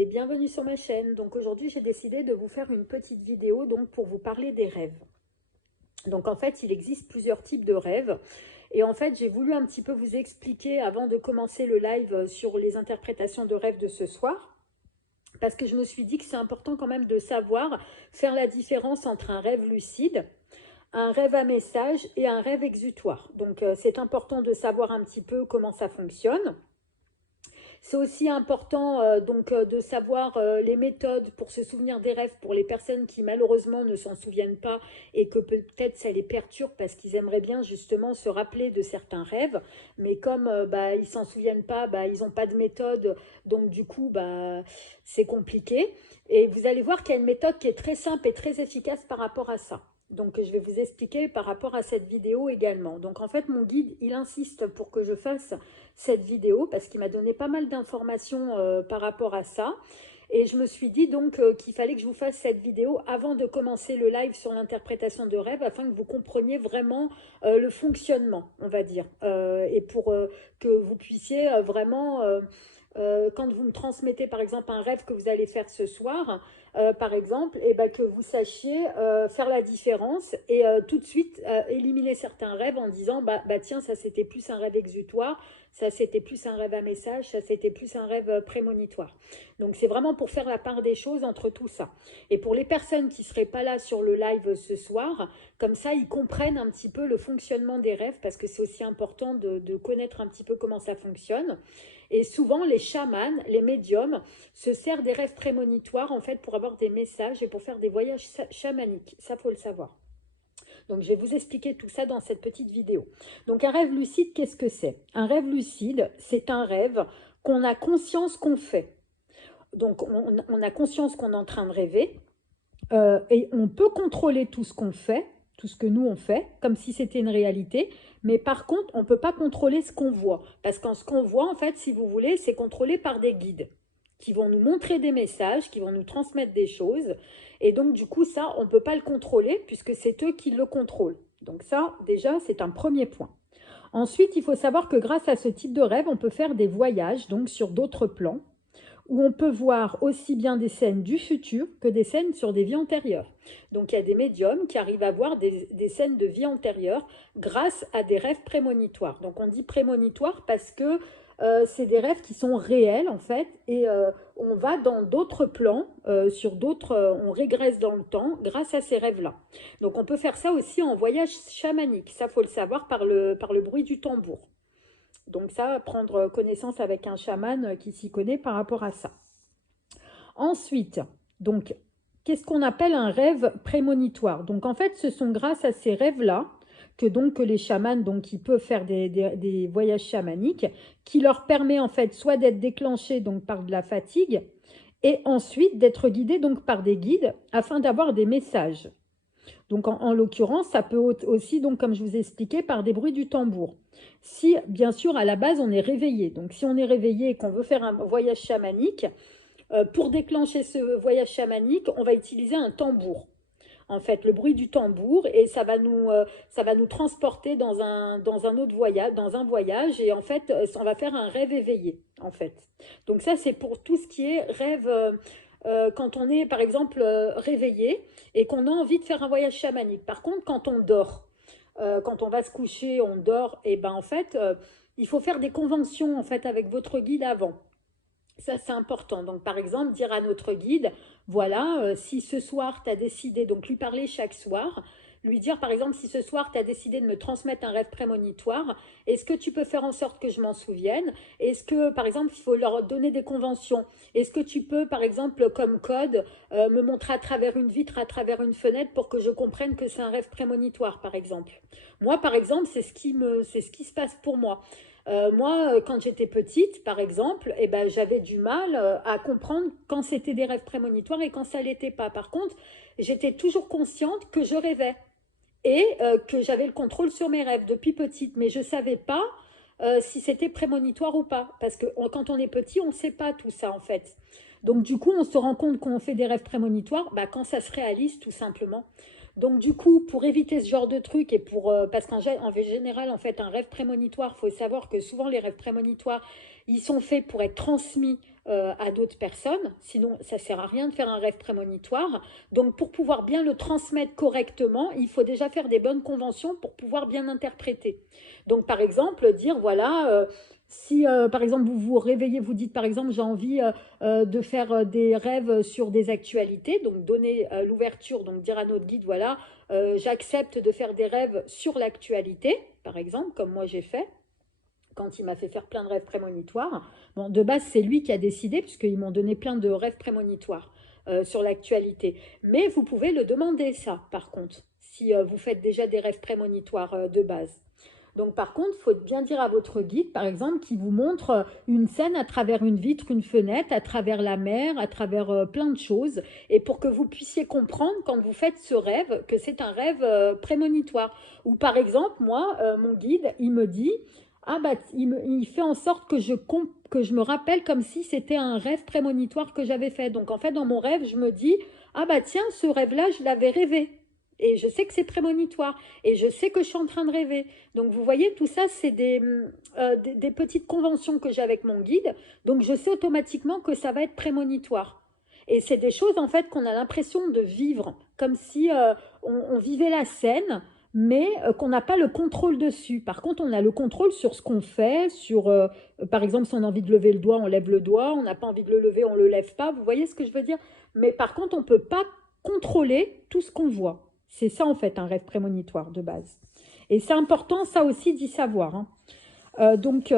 et bienvenue sur ma chaîne. Donc aujourd'hui j'ai décidé de vous faire une petite vidéo donc pour vous parler des rêves. Donc en fait il existe plusieurs types de rêves et en fait j'ai voulu un petit peu vous expliquer avant de commencer le live sur les interprétations de rêves de ce soir. Parce que je me suis dit que c'est important quand même de savoir faire la différence entre un rêve lucide, un rêve à message et un rêve exutoire. Donc c'est important de savoir un petit peu comment ça fonctionne. C'est aussi important de savoir les méthodes pour se souvenir des rêves pour les personnes qui malheureusement ne s'en souviennent pas et que peut-être ça les perturbe parce qu'ils aimeraient bien justement se rappeler de certains rêves. Mais comme ils ne s'en souviennent pas, ils n'ont pas de méthode, donc du coup c'est compliqué. Et vous allez voir qu'il y a une méthode qui est très simple et très efficace par rapport à ça. Donc, je vais vous expliquer par rapport à cette vidéo également. Donc, en fait, mon guide, il insiste pour que je fasse cette vidéo parce qu'il m'a donné pas mal d'informations par rapport à ça. Et je me suis dit donc qu'il fallait que je vous fasse cette vidéo avant de commencer le live sur l'interprétation de rêve afin que vous compreniez vraiment le fonctionnement, on va dire. Et pour que vous puissiez vraiment... quand vous me transmettez par exemple un rêve que vous allez faire ce soir, par exemple, et que vous sachiez faire la différence et tout de suite éliminer certains rêves en disant tiens, ça c'était plus un rêve exutoire, ça c'était plus un rêve à message, ça c'était plus un rêve prémonitoire. Donc c'est vraiment pour faire la part des choses entre tout ça. Et pour les personnes qui ne seraient pas là sur le live ce soir, comme ça ils comprennent un petit peu le fonctionnement des rêves parce que c'est aussi important de connaître un petit peu comment ça fonctionne. Et souvent, les chamans, les médiums, se servent des rêves prémonitoires en fait pour avoir des messages et pour faire des voyages chamaniques. Ça, faut le savoir. Donc, je vais vous expliquer tout ça dans cette petite vidéo. Donc, un rêve lucide, qu'est-ce que c'est? Un rêve lucide, c'est un rêve qu'on a conscience qu'on fait. Donc, on a conscience qu'on est en train de rêver et on peut contrôler tout ce qu'on fait, tout ce que nous on fait, comme si c'était une réalité. Mais par contre, on ne peut pas contrôler ce qu'on voit. Parce que ce qu'on voit, en fait, si vous voulez, c'est contrôlé par des guides qui vont nous montrer des messages, qui vont nous transmettre des choses. Et donc, du coup, ça, on ne peut pas le contrôler puisque c'est eux qui le contrôlent. Donc ça, déjà, c'est un premier point. Ensuite, il faut savoir que grâce à ce type de rêve, on peut faire des voyages donc sur d'autres plans où on peut voir aussi bien des scènes du futur que des scènes sur des vies antérieures. Donc il y a des médiums qui arrivent à voir des scènes de vie antérieure grâce à des rêves prémonitoires. Donc on dit prémonitoire parce que c'est des rêves qui sont réels en fait et on va dans d'autres plans, on régresse dans le temps grâce à ces rêves-là. Donc on peut faire ça aussi en voyage chamanique, ça faut le savoir par le bruit du tambour. Donc ça, prendre connaissance avec un chaman qui s'y connaît par rapport à ça. Ensuite, donc, qu'est-ce qu'on appelle un rêve prémonitoire? Donc en fait, ce sont grâce à ces rêves-là que les chamans, donc, ils peuvent faire des voyages chamaniques, qui leur permet en fait soit d'être déclenchés donc par de la fatigue, et ensuite d'être guidés donc par des guides afin d'avoir des messages. Donc, en l'occurrence, ça peut aussi, donc, comme je vous ai expliqué, par des bruits du tambour. Si, bien sûr, à la base, on est réveillé. Donc, si on est réveillé et qu'on veut faire un voyage chamanique, pour déclencher ce voyage chamanique, on va utiliser un tambour. En fait, le bruit du tambour, et ça va nous transporter dans un autre voyage, dans un voyage, et en fait, on va faire un rêve éveillé, en fait. Donc ça, c'est pour tout ce qui est rêve... quand on est, par exemple, réveillé et qu'on a envie de faire un voyage chamanique. Par contre, quand on dort, quand on va se coucher, on dort, et en fait, il faut faire des conventions en fait avec votre guide avant. Ça, c'est important. Donc, par exemple, dire à notre guide, voilà, si ce soir, tu as décidé, donc lui parler chaque soir, lui dire, par exemple, si ce soir, tu as décidé de me transmettre un rêve prémonitoire, est-ce que tu peux faire en sorte que je m'en souvienne? Est-ce que, par exemple, il faut leur donner des conventions? Est-ce que tu peux, par exemple, comme code, me montrer à travers une vitre, à travers une fenêtre, pour que je comprenne que c'est un rêve prémonitoire, par exemple? Moi, par exemple, c'est ce qui se passe pour moi. Moi, quand j'étais petite, par exemple, j'avais du mal à comprendre quand c'était des rêves prémonitoires et quand ça ne l'était pas. Par contre, j'étais toujours consciente que je rêvais et que j'avais le contrôle sur mes rêves depuis petite. Mais je ne savais pas si c'était prémonitoire ou pas. Parce que quand on est petit, on ne sait pas tout ça, en fait. Donc, du coup, on se rend compte qu'on fait des rêves prémonitoires quand ça se réalise, tout simplement. Donc du coup, pour éviter ce genre de truc et pour parce qu'en général, en fait, un rêve prémonitoire, il faut savoir que souvent les rêves prémonitoires, ils sont faits pour être transmis à d'autres personnes. Sinon, ça ne sert à rien de faire un rêve prémonitoire. Donc pour pouvoir bien le transmettre correctement, il faut déjà faire des bonnes conventions pour pouvoir bien interpréter. Donc par exemple, dire voilà, si par exemple vous vous réveillez, vous dites par exemple j'ai envie de faire des rêves sur des actualités, donc donner l'ouverture, donc dire à notre guide voilà, j'accepte de faire des rêves sur l'actualité, par exemple, comme moi j'ai fait quand il m'a fait faire plein de rêves prémonitoires. Bon, de base, c'est lui qui a décidé, puisqu'ils m'ont donné plein de rêves prémonitoires sur l'actualité. Mais vous pouvez le demander, ça, par contre, si vous faites déjà des rêves prémonitoires de base. Donc, par contre, il faut bien dire à votre guide, par exemple, qui vous montre une scène à travers une vitre, une fenêtre, à travers la mer, à travers plein de choses, et pour que vous puissiez comprendre, quand vous faites ce rêve, que c'est un rêve prémonitoire. Ou par exemple, moi, mon guide, il me dit, ah bah, il fait en sorte que je me rappelle comme si c'était un rêve prémonitoire que j'avais fait. Donc, en fait, dans mon rêve, je me dis, ah bah tiens, ce rêve-là, je l'avais rêvé. Et je sais que c'est prémonitoire. Et je sais que je suis en train de rêver. Donc, vous voyez, tout ça, c'est des petites conventions que j'ai avec mon guide. Donc, je sais automatiquement que ça va être prémonitoire. Et c'est des choses, en fait, qu'on a l'impression de vivre. Comme si on vivait la scène, mais qu'on n'a pas le contrôle dessus. Par contre, on a le contrôle sur ce qu'on fait, sur, par exemple, si on a envie de lever le doigt, on lève le doigt. On n'a pas envie de le lever, on ne le lève pas. Vous voyez ce que je veux dire? Mais par contre, on ne peut pas contrôler tout ce qu'on voit. C'est ça, en fait, un rêve prémonitoire de base. Et c'est important, ça aussi, d'y savoir. Hein. Donc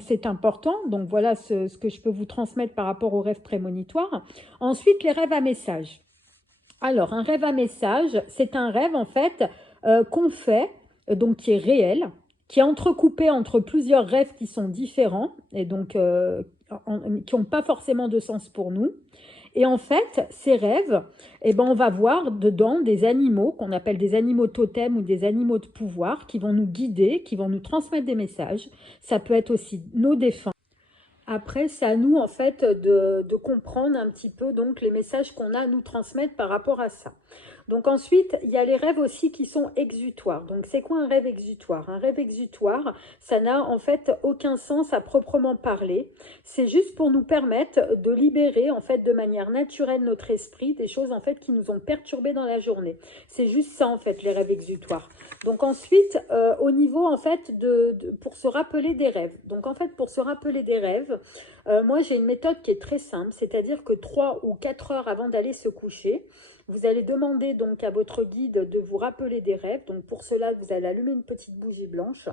c'est important. Donc voilà ce que je peux vous transmettre par rapport aux rêves prémonitoires. Ensuite, les rêves à message. Alors, un rêve à message, c'est un rêve, en fait, qu'on fait, donc qui est réel, qui est entrecoupé entre plusieurs rêves qui sont différents et donc qui n'ont pas forcément de sens pour nous. Et en fait, ces rêves, eh ben, on va voir dedans des animaux qu'on appelle des animaux totems ou des animaux de pouvoir qui vont nous guider, qui vont nous transmettre des messages. Ça peut être aussi nos défunts. Après, c'est à nous, en fait, de comprendre un petit peu donc, les messages qu'on a à nous transmettre par rapport à ça. Donc ensuite, il y a les rêves aussi qui sont exutoires. Donc c'est quoi un rêve exutoire? Un rêve exutoire, ça n'a en fait aucun sens à proprement parler. C'est juste pour nous permettre de libérer en fait de manière naturelle notre esprit des choses en fait qui nous ont perturbés dans la journée. C'est juste ça en fait les rêves exutoires. Donc ensuite, au niveau en fait pour se rappeler des rêves. Donc en fait pour se rappeler des rêves, moi j'ai une méthode qui est très simple, c'est-à-dire que 3 ou 4 heures avant d'aller se coucher, vous allez demander donc à votre guide de vous rappeler des rêves. Donc pour cela, vous allez allumer une petite bougie blanche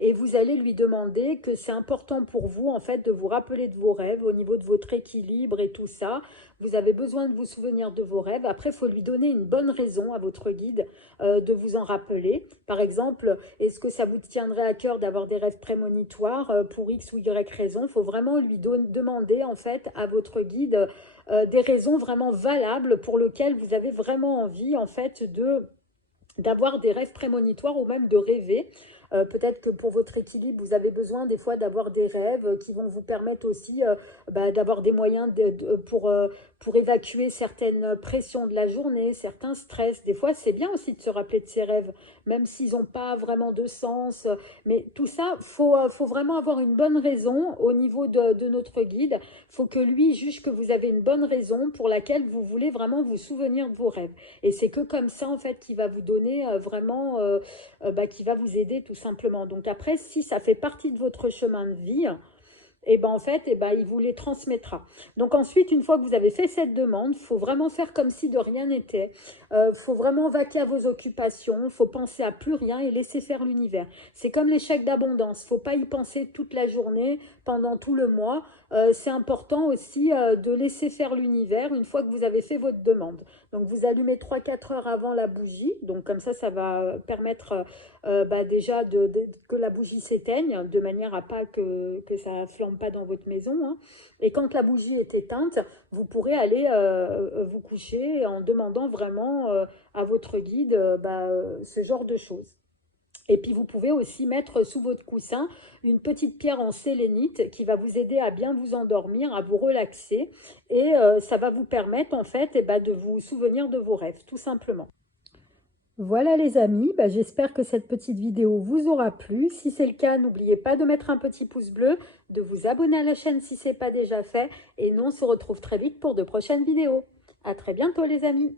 et vous allez lui demander que c'est important pour vous en fait de vous rappeler de vos rêves au niveau de votre équilibre et tout ça. Vous avez besoin de vous souvenir de vos rêves. Après, il faut lui donner une bonne raison à votre guide de vous en rappeler. Par exemple, est-ce que ça vous tiendrait à cœur d'avoir des rêves prémonitoires pour X ou Y raison? Il faut vraiment lui demander en fait à votre guide des raisons vraiment valables pour lesquelles vous avez vraiment envie en fait d'avoir des rêves prémonitoires ou même de rêver. Peut-être que pour votre équilibre, vous avez besoin des fois d'avoir des rêves qui vont vous permettre aussi d'avoir des moyens pour évacuer certaines pressions de la journée, certains stress. Des fois, c'est bien aussi de se rappeler de ses rêves, même s'ils n'ont pas vraiment de sens. Mais tout ça, faut vraiment avoir une bonne raison au niveau de notre guide. Il faut que lui juge que vous avez une bonne raison pour laquelle vous voulez vraiment vous souvenir de vos rêves. Et c'est que comme ça, en fait, qu'il va vous donner vraiment, qui va vous aider tout simplement. Donc après, si ça fait partie de votre chemin de vie, et ben en fait, il vous les transmettra. Donc ensuite, une fois que vous avez fait cette demande, il faut vraiment faire comme si de rien n'était. Faut vraiment vaquer à vos occupations, il faut penser à plus rien et laisser faire l'univers. C'est comme les chèques d'abondance, il ne faut pas y penser toute la journée, pendant tout le mois. C'est important aussi de laisser faire l'univers une fois que vous avez fait votre demande. Donc vous allumez 3-4 heures avant la bougie, donc comme ça va permettre déjà que la bougie s'éteigne, de manière à pas que ça ne flambe pas dans votre maison. Hein. Et quand la bougie est éteinte, vous pourrez aller vous coucher en demandant vraiment à votre guide ce genre de choses. Et puis, vous pouvez aussi mettre sous votre coussin une petite pierre en sélénite qui va vous aider à bien vous endormir, à vous relaxer. Et ça va vous permettre, en fait, de vous souvenir de vos rêves, tout simplement. Voilà les amis, j'espère que cette petite vidéo vous aura plu. Si c'est le cas, n'oubliez pas de mettre un petit pouce bleu, de vous abonner à la chaîne si ce n'est pas déjà fait. Et nous, on se retrouve très vite pour de prochaines vidéos. À très bientôt les amis.